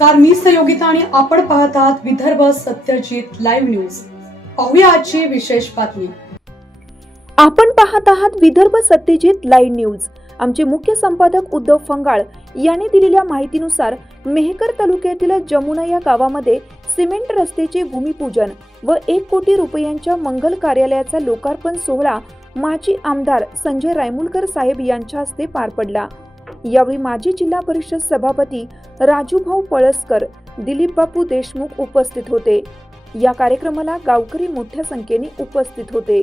नमस्कार मी सहयोगिता आणि आपण पाहत आहात विदर्भ सत्यजित लाईव्ह न्यूज. पाहूया आजची विशेष बातमी. आपण पाहत आहात विदर्भ सत्यजित लाईव्ह न्यूज. आमचे मुख्य संपादक उद्धव फंगाळ यांनी दिलेल्या माहितीनुसार मेहकर तालुक्यातील जमुना या गावामध्ये सिमेंट रस्त्याचे भूमिपूजन व एक कोटी रुपयांच्या मंगल कार्यालयाचा लोकार्पण सोहळा माजी आमदार संजय रायमुलकर साहेब यांच्या हस्ते पार पडला. यावेळी माजी जिल्हा परिषद सभापती राजूभाऊ पळसकर दिलीप बापू देशमुख उपस्थित होते. या कार्यक्रमाला गावकरी मोठ्या संख्येने उपस्थित होते.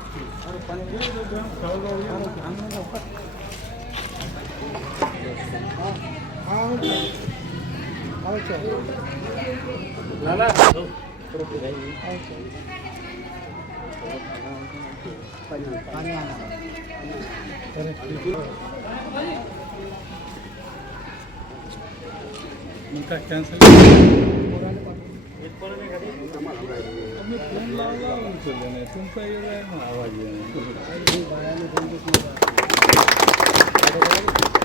या नाही काय नाही आलो तुम्ही. मग काय कॅन्सल फोन लावला उचलला नाही तुमचा येऊ आहे ना आवाज येईना.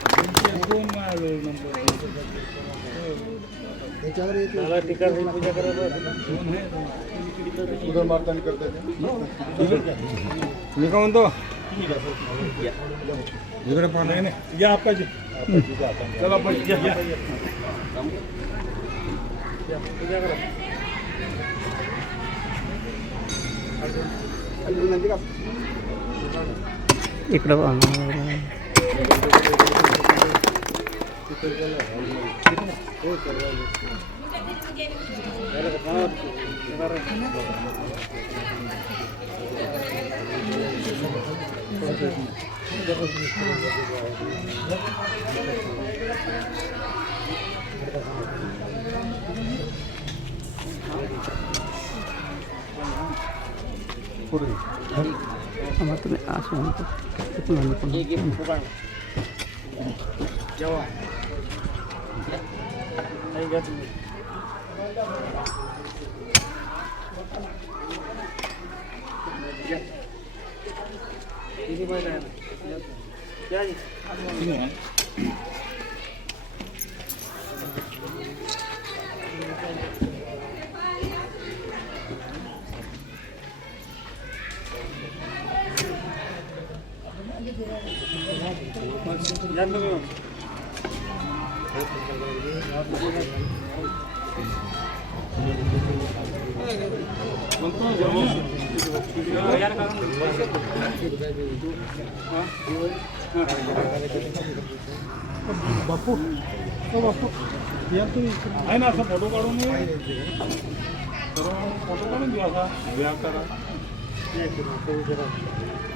तुमचे दोन माझ्याजवळ नंबर दोन आहे उदर मारताना करता मी काय म्हणतो इकडे पाहणार नाही नाही या आपाजी चला आपण या या. एक तुम्ही घ्या. किती महिने आहे? घ्या जी. या तुम्ही मग. बापू हो बापू. या तुम्ही आहे ना असं फोटो काढून फोटो काढून देऊ असा व्या करा.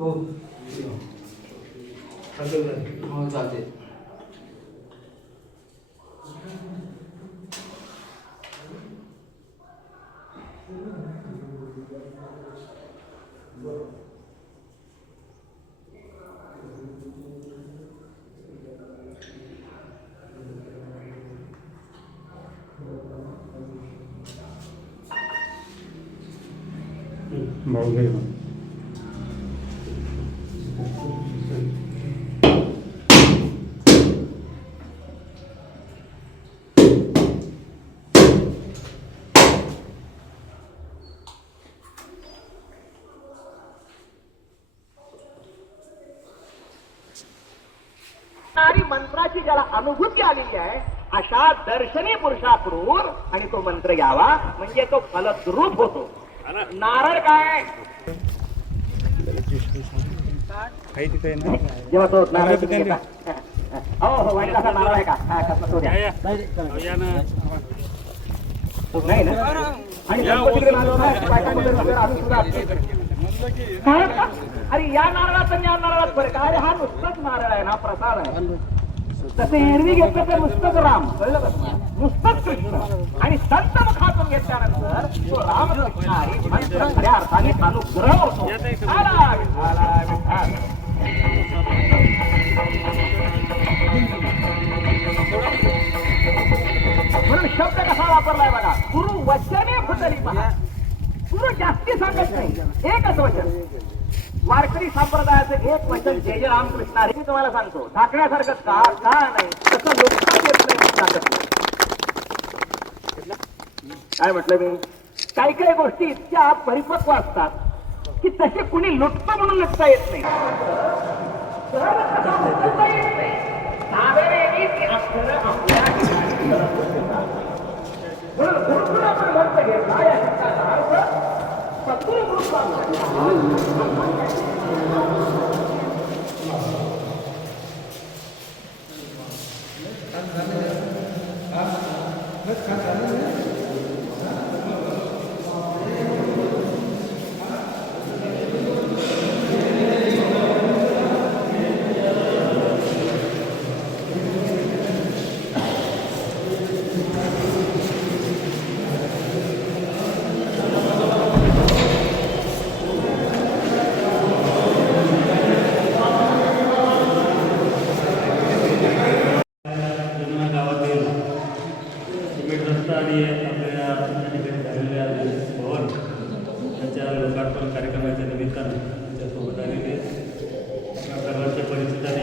आपण तुम्ही या डॉक्टर या ना असं करा ना. ते पण केली नाही का? त्याला फोन नाही लागला काय झालं त्याला? हो चालते भाऊ घे आणि मंत्राची ज्याला अनुभूती आलेली आहे अशा दर्शनी पुरुषाकडून आणि तो मंत्र घ्यावा म्हणजे तो फलद्रूप होतो. नारळ काय? काही तिथे जेव्हा तो नारळ तुम्ही घेता. हो हो वाईट नारळ आहे का हा, कसला तो द्या. तो नाही ना आणि गणपतीकडे नारळ नाही, बायकांकडे नारळ अजून सुद्धा असते. अरे या नारळात आणि या नारळात फरक आहे. अरे हा नुसताच नारळ आहे ना प्रसाद आहे तसे एरवी घेतलं तर नुसतंच राम. कळलं का नुसतंच कृष्ण. आणि संत मुखातून घेतल्यानंतर तो राम कृष्ण आहे मंत्र खऱ्या अर्थाने अनुग्रह होतो. आला, आला, विठ्ठल. म्हणून शब्द कसा वापरलाय बघा? गुरु वचने फुटली पहा. गुरु जास्ती सांगत नाही. एकच वचन. वारकरी संप्रदायाचं एक वचन जय जय रामकृष्ण हे मी तुम्हाला सांगतो टाकण्यासारखं का? का नाही? तसं लोकांना येत नाही काय म्हटलं मी? काही काही गोष्टी इतक्या परिपक्व असतात की तसे कुणी लुटतं म्हणून लुटता येत नाही. म्हणून आपण これこれこれ。लोकार्पण कार्यक्रमाच्या निमित्तानं त्यांच्यासोबत आलेले या सर्वांच्या परिचिताने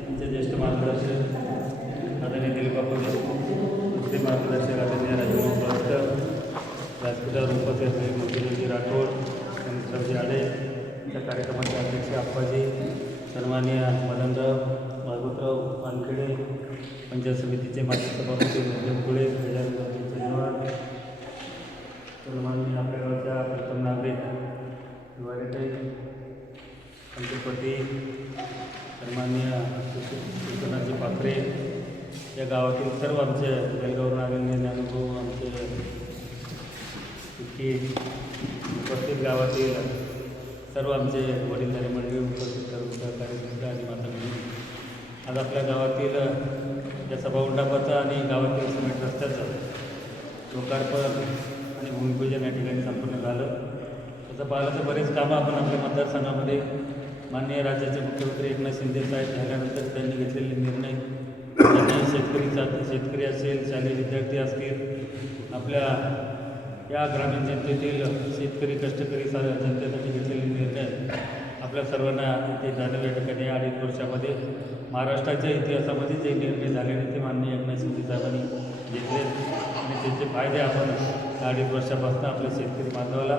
आमचे ज्येष्ठ मार्गदर्शक आदरणीय दिलीपबापू देशमुख दुसरे मार्गदर्शक आदरणीय राजमोहन भास्कर व्यासपीठावर उपस्थित असलेले मुख्यमंत्री राठोड समुद्रजी आडे त्या कार्यक्रमाचे अध्यक्ष आप्पाजी सन्मान्य मदनराव भागवतराव वानखेडे पंचायत समितीचे माजी सभापती उद्यम फुले गजानन धन्यवाद सन्माननीय आपल्या गावच्या प्रथम नागरिक दिवाळीताई पंचपती सन्माननीय पाखरे या गावातील सर्व आमचे बेलगावरून आलेले अनुभव आमचे इतकी उपस्थित गावातील सर्व आमचे वडीलधारी मंडळी उपस्थित करून सहकारी आणि माता आज आपल्या गावातील या सभामंडपाचं आणि गावातील सिमेंट रस्त्याचं लोकार्पण आणि भूमिपूजन या ठिकाणी संपन्न झालं. तसं पाहिलं तर बरेच कामं आपण आपल्या मतदारसंघामध्ये माननीय राज्याचे मुख्यमंत्री एकनाथ शिंदे साहेब झाल्यानंतर त्यांनी घेतलेले निर्णय. शेतकरी शेतकरी असेल शालेय विद्यार्थी असतील आपल्या या ग्रामीण जनतेतील शेतकरी कष्टकरी सा जनतेसाठी घेतलेले निर्णय आपल्या सर्वांना ते झालेल्या या ठिकाणी या अडीच वर्षामध्ये महाराष्ट्राच्या इतिहासामध्ये जे निर्णय झालेले ते माननीय एकनाथ शिंदे साहेबांनी घेतले आणि त्याचे फायदे आपण या अडीच वर्षापासून आपल्या शेतकरी बांधवाला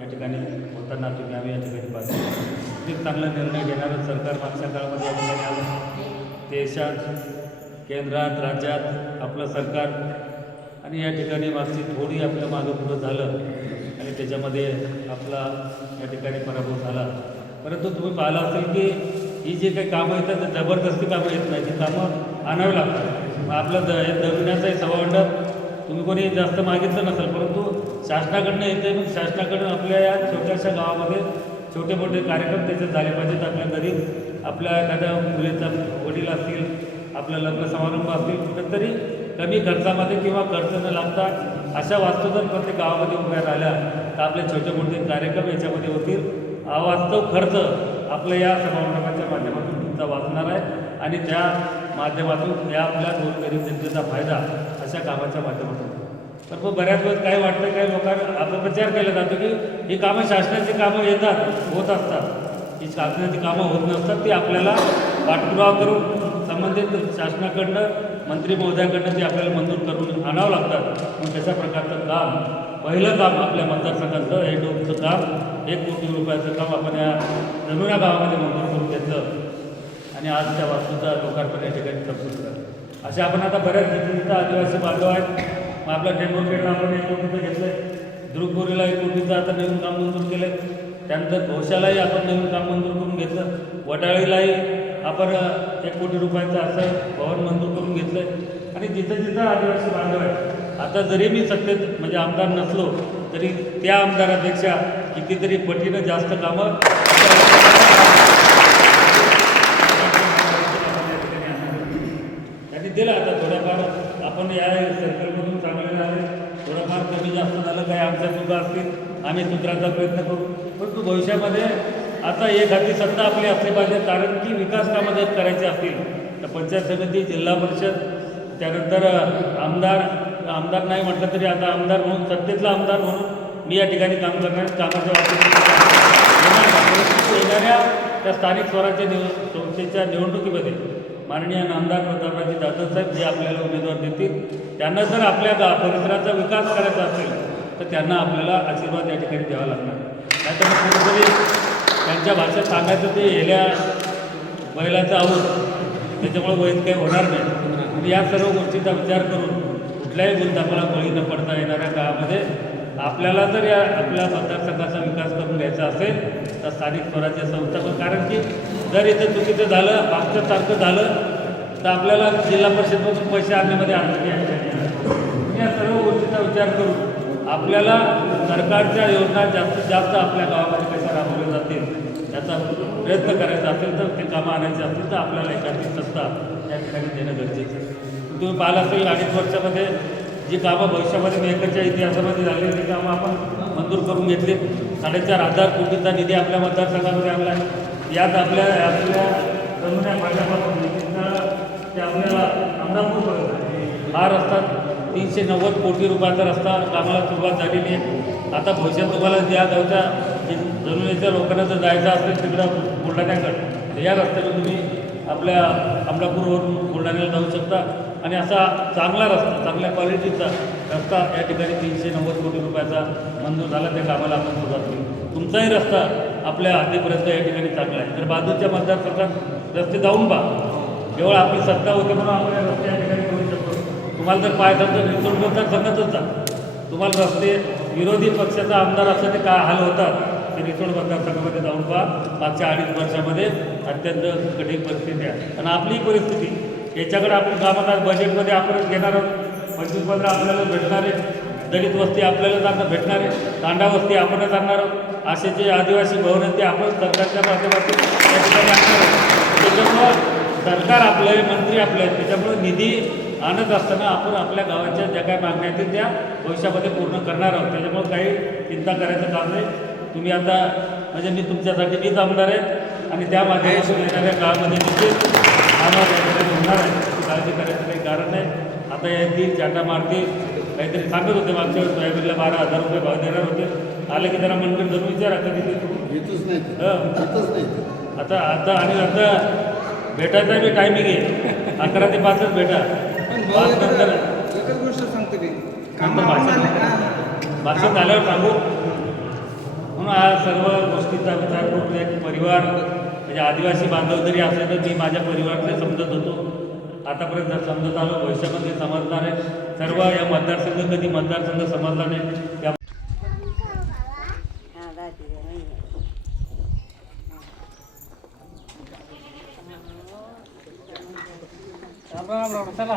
या ठिकाणी होताना तुम्ही आम्ही या ठिकाणी पाहतो. एक चांगला निर्णय घेणारं सरकार मागच्या काळामध्ये या ठिकाणी आलं. देशात केंद्रात राज्यात आपलं सरकार आणि या ठिकाणी मागची थोडी आपलं मागं पुढं झालं आणि त्याच्यामध्ये आपला या ठिकाणी पराभव झाला. परंतु तुम्ही पाहिलं असेल की ही जे काही कामं येतात ते जबरदस्ती कामं येत नाही ती कामं आणावी लागतात. मग आपलं द हे दळण्याचं हे सभामंडप तुम्ही कोणी जास्त मागितलं नसेल परंतु शासनाकडनं येते मग शासनाकडून आपल्या या छोट्याशा गावामध्ये छोटे मोठे कार्यक्रम त्याच्यात झाले पाहिजेत. आपल्या घरी आपल्या एखाद्या मुलीचा वडील असतील आपलं लग्न समारंभ असतील कुठेतरी कमी खर्चामध्ये किंवा खर्च न लागता अशा वास्तू जर प्रत्येक गावामध्ये उभ्या राहिल्या तर आपले छोटे मोठे कार्यक्रम याच्यामध्ये होतील. अवास्तव खर्च आपल्या या समारंभाच्या माध्यमातून तुमचा वाचणार आहे. आणि त्या माध्यमातून या आपल्या गोरगरीब जनतेचा फायदा अशा कामाच्या माध्यमातून तर मग बऱ्याच वेळेस काय वाटतं काही लोकांना अपप्रचार केला जातो की ही कामं शासनाची कामं येतात होत असतात. ही शासनाची कामं होत नसतात ती आपल्याला पाठपुरावा करून संबंधित शासनाकडनं मंत्री महोदयाकडनं ती आपल्याला मंजूर करून आणावं लागतात मग तशा प्रकारचं काम पहिलं काम आपल्या मतदारसंघाचं हे डोमचं काम एक कोटी रुपयाचं काम आपण या जमुना गावामध्ये मंजूर करून घेतलं. आणि आज त्या वास्तूचा लोकार्पण या ठिकाणी तरतूद करा. असे आपण आता बऱ्याच जिथं आदिवासी बांधव आहेत. मग आपलं डेमोक्रेट आपण एक कोटीचं घेतलं आहे दुर्गपुरीला एक कोटीचं आता नवीन काम मंजूर केलं आहे त्यानंतर भोशालाही आपण नवीन काम मंजूर करून घेतलं. वडाळीलाही आपण एक कोटी रुपयाचं असं भवन मंजूर करून घेतलं आहे आणि जिथं जिथं आदिवासी बांधव आहेत. आता जरी मी सत्तेत म्हणजे आमदार नसलो तरी त्या आमदारापेक्षा कितीतरी पटीनं जास्त कामं त्यांनी दिलं आता थोडंफार आपण या सरकारमधून चांगले झाले. थोडंफार कमी जास्त झालं काही आमच्या चुका असतील आम्ही सुधारायचा प्रयत्न करू. परंतु भविष्यामध्ये आता एक हाती सत्ता आपली असली पाहिजे कारण की विकास कामं जर करायचे असतील तर पंचायत समिती जिल्हा परिषद त्यानंतर आमदार आमदार नाही म्हटलं तरी आता आमदार म्हणून सत्तेतला आमदार म्हणून मी या ठिकाणी काम करणार कामाच्या बाबतीत येणाऱ्या त्या स्थानिक स्वराज्य निव संस्थेच्या निवडणुकीमध्ये. माननीय नामदार प्रतापराजी जाधव साहेब जे आपल्याला उमेदवार देतील त्यांना जर आपल्या गा परिसराचा विकास करायचा असेल तर त्यांना आपल्याला आशीर्वाद या ठिकाणी द्यावा लागणार. नाहीतर कुठेतरी त्यांच्या भाषेत सांगायचं ते येल्या बैलाचं आऊत त्याच्यामुळे वैध काही होणार नाही. म्हणजे या सर्व गोष्टीचा विचार करून कुठल्याही गुंतापाला बळी न पडता येणाऱ्या काळामध्ये आपल्याला जर या आपल्या मतदारसंघाचा विकास करून घ्यायचा असेल तर स्थानिक स्वराज्य संस्था पण कारण की जर इथं चुकीचं झालं मागच्यासारखं झालं तर आपल्याला जिल्हा परिषदमधून पैसे आणण्यामध्ये अडचणी येणार. या सर्व गोष्टीचा विचार करून आपल्याला सरकारच्या योजना जास्तीत जास्त आपल्या गावामध्ये कशा राबवल्या जातील याचा प्रयत्न करायचा असेल तर ते कामं आणायचे असतील तर आपल्याला एखादी सत्ता या ठिकाणी देणं गरजेचं आहे. तुम्ही पाहिलं असेल अडीच वर्षामध्ये जी कामं भविष्यामध्ये मेकरच्या इतिहासामध्ये झाली ती कामं आपण मंजूर करून घेतली साडेचार हजार कोटीचा निधी आपल्या मतदारसंघामध्ये आणला आहे. यात आपल्या आपल्या जमुन्या भाजपासून ते आपल्याला अमरापूरपर्यंत हा रस्ता तीनशे नव्वद कोटी रुपयाचा रस्ता कामाला सुरुवात झालेली आहे. आता भविष्यात तुम्हाला ज्या गावच्या जमिनीच्या लोकांना जर जायचं असेल तिकडं बुलढाण्याकडं तर या रस्त्याने तुम्ही आपल्या अमरापूरवरून बुलढाण्याला जाऊ शकता. आणि असा चांगला रस्ता चांगल्या क्वालिटीचा रस्ता या ठिकाणी तीनशे नव्वद कोटी रुपयाचा मंजूर झाला त्या कामाला आपण सुरुवात केली. तुमचाही रस्ता आपल्या हद्दीपर्यंत या ठिकाणी चांगला आहे. तर बाजूच्या मतदारसंघात रस्ते जाऊन पहा. केवळ आपली सत्ता होते म्हणून आपण या रस्ते या ठिकाणी करू शकतो. तुम्हाला जर पाहायचं तर रिसोड मतदारसंघातच जा. तुम्हाला रस्ते विरोधी पक्षाचा आमदार असं ते काय हाल होतात ते रिसोड मतदारसंघामध्ये जाऊन पहा. मागच्या अडीच वर्षामध्ये अत्यंत कठीण परिस्थिती आहे. आणि आपली परिस्थिती याच्याकडे आपण कामाला बजेटमध्ये आपण घेणार आहोत. पंचवीस पंधरा आपल्याला भेटणार आहे. दलित वस्ती आपल्याला जाणं भेटणार आहे. तांडा वस्ती आपणच आणणार आहोत. असे जे आदिवासी भवन आहेत ते आपण सरकारच्या माध्यमातून या ठिकाणी आणणार आहोत. त्याच्यामुळं सरकार आपलं आहे मंत्री आपले आहेत. त्याच्यामुळे निधी आणत असताना आपण आपल्या गावाच्या ज्या काही मागण्या आहेत त्या भविष्यामध्ये पूर्ण करणार आहोत. त्याच्यामुळे काही चिंता करायचं काम नाही. तुम्ही आता म्हणजे मी तुमच्यासाठी मी जमणार आहे आणि त्या माध्यमातून येणाऱ्या काळामध्ये निश्चित आम्हाला होणार आहे. काळजी करायचं काही कारण नाही. आता येतील चाटा मारतील. काहीतरी सांगत होते मागच्या वेळेस सोयाबीनला बारा हजार रुपये भाव देणार होते. आले की जरा मनगण धरून विचारा कधी देतो येतच नाही हं. येतच नाही आता आता आणि आता भेटायचा बी टायमिंग आहे. अकरा ते पाचच भेटा. पाच नंतर. एकच गोष्ट सांगतो की नंतर भाषण. भाषण झाल्यावर सांगू. म्हणून हा सर्व गोष्टीचा विचार करून एक परिवार म्हणजे आदिवासी बांधव जरी असले तर मी माझ्या परिवारातले समजत होतो. आतापर्यंत जर समजत आलो भविष्यामध्ये समजणार आहे. सर्व या मतदारसंघ कधी मतदारसंघ समजला नाही. त्या राम राम चला.